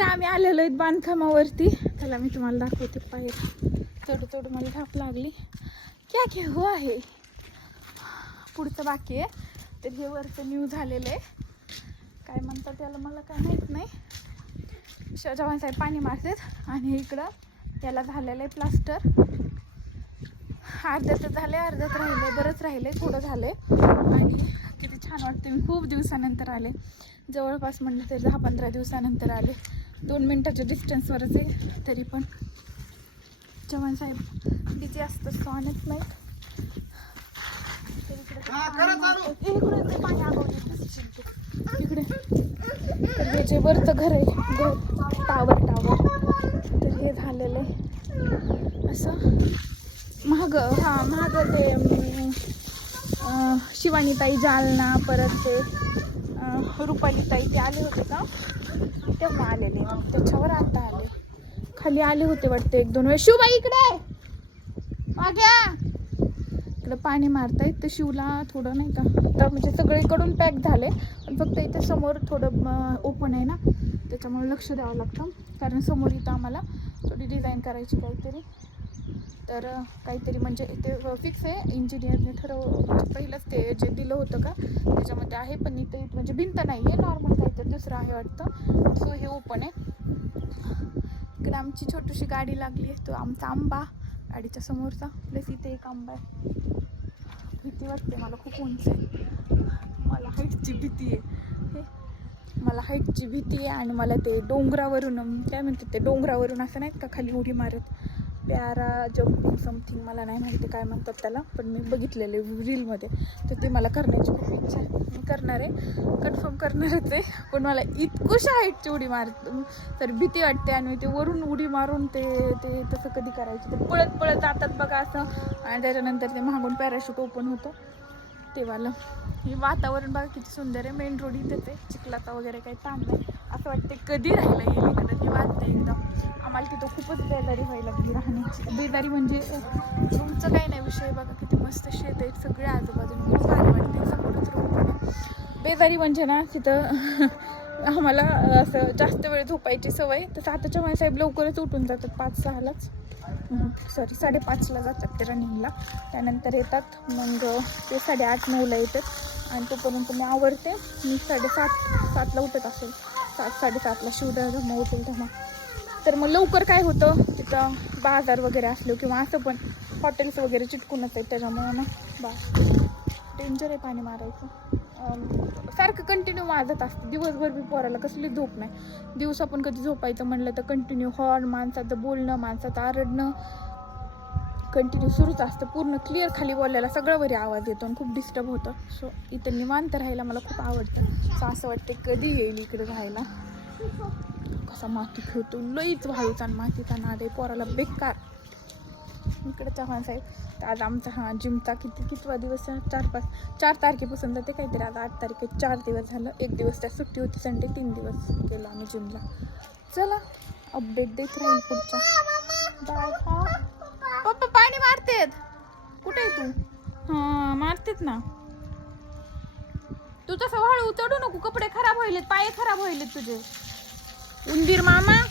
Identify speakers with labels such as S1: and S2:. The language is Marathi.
S1: तर आम्ही आलेलो आहेत बांधकामावरती. त्याला मी तुम्हाला दाखवते पाहिजे थोडं थोडं मला धाप लागली. क्या क्या हो आहे? पुढचं बाकी आहे. तर हे वरचं न्यू झालेलं आहे. काय म्हणतात त्याला मला काय माहीत नाही. जवान साहेब पाणी मारतात आणि इकडं याला झालेलं आहे प्लास्टर अर्ध्यात झाले अर्ध्यात राहिले बरंच राहिले थोडं झाले आणि किती छान वाटते मी खूप दिवसानंतर आले. जवळपास म्हणलं तरी दहा पंधरा दिवसानंतर आले. दोन मिनटाच्या डिस्टन्सवरच आहे. तरी पण जवान साहेब बिझी असतं तो आणत नाही इकडे पाणी इकडे. हे जे वरचं घर आहे घर टावर टावर तर हे झालेलं आहे. असं. महाग हां महाग ते शिवानीताई जालना परत ते रुपाली ताई ते आले होते का? तेव्हा आलेले. त्याच्यावर आता आले. खाली आले होते वाटते एक दोन वेळ शिवबाई इकडे! माग्या इकडं पाणी मारतायत तर शिवला थोडं नाही का? तर म्हणजे सगळीकडून पॅक झाले. पण फक्त इथे समोर थोडं ओपन आहे ना? त्याच्यामुळे लक्ष द्यावं लागतं. कारण समोर इथं आम्हाला थोडी डिझाईन करायची काहीतरी. तर काहीतरी म्हणजे ते फिक्स आहे. इंजिनियरने ठरव पहिलंच ते जे दिलं होतं का त्याच्यामध्ये आहे पण इथे म्हणजे भिंत नाही आहे नॉर्मल काहीतरी दुसरं आहे वाटतं. सो हे ओपन आहे. इकडे आमची छोटीशी गाडी लागली आहे. तो आमचा आंबा गाडीच्या समोरचा. प्लस इथे एक आंबा आहे. भीती वाटते. मला खूप उंच आहे. मला हाईटची भीती आहे. हे मला हाईटची भीती आहे आणि मला ते डोंगरावरून काय म्हणतात ते डोंगरावरून असं नाहीत का खाली उडी मारत. प्यारा जम्पिंग समथिंग मला नाही माहिती काय म्हणतात त्याला पण मी बघितलेले रीलमध्ये तर ते मला करण्याची खूप इच्छा आहे. मी करणार आहे. कन्फर्म करणारच आहे पण मला इतकुशा हाईटची उडी मार तर भीती वाटते आणि ते वरून उडी मारून ते ते तसं कधी करायचं. ते पळत पळत जातात बघा असं. आणि त्याच्यानंतर ते मागून पॅराशूट ओपन होतं. तेवालं. हे वातावरण बघा किती सुंदर आहे. मेन रोड इथेच आहे. चिखलाचा वगैरे काही ताण नाही. असं वाटते कधी राहिलं येईल इकडं निवांत वाचते एकदम. आम्हाला तिथं खूपच बेजारी व्हायला लागली राहण्याची. बेजारी म्हणजे रूमचं काही नाही विषय बघा किती मस्त शेत आहेत सगळे आजूबाजूला. खूप भारी वाटते समोरच रूम पण. बेजारी म्हणजे ना तिथं आम्हाला असं जास्त वेळ झोपायची सवय. तसं आताच्या साहेब लवकरच उठून जातात पाच सहालाच. सॉरी साडेपाचला जातात ते रनिंगला त्यानंतर येतात मग ते साडेआठ नऊला येतात. आणि तोपर्यंत मी आवडते मी साडेसात सातला उठत असेल. सात साडेसातला शिवदा जेव्हा उठेल तेव्हा. तर मग लवकर काय होतं? तिथं बाजार वगैरे असलो किंवा असं पण हॉटेल्स वगैरे चिटकूनच आहेत त्याच्यामुळे ना बा डेंजर आहे पाणी मारायचं. सारखं कंटिन्यू वाजत असतं. दिवसभर बी पोराला कसली झोप नाही. दिवस आपण कधी झोपायचं म्हणलं तर कंटिन्यू हॉर्न माणसाचं बोलणं माणसाचं आरडणं कंटिन्यू सुरूच असतं. पूर्ण क्लिअर खाली बोलायला सगळं वरी आवाज येतो आणि खूप डिस्टर्ब होतं. सो इथं निवांत राहायला मला खूप आवडतं. सो असं वाटतं कधी येईल इकडे राहायला. कसा माती खेळतो लईच वाळूचा आणि मातीचा नाद आहे पोराला बेकार. इकडे चव्हाण साहेब तर आज आमचा हा जिमचा किती कितवा दिवस चार पाच चार तारखेपासून जाते काहीतरी आज आठ तारखे चार दिवस झालं. एक दिवस त्या सुट्टी होती संडे तीन दिवस गेलो आम्ही जिमला चला अपडेट देत राहील पुढच्या बाय पप्पा पाणी मारतेत. कुठे आहे तू? हां मारतेत ना. तू तसं हळू चढू नको. कपडे खराब व्हायलेत पाय खराब व्हायलेत तुझे. ઉંદીર મામા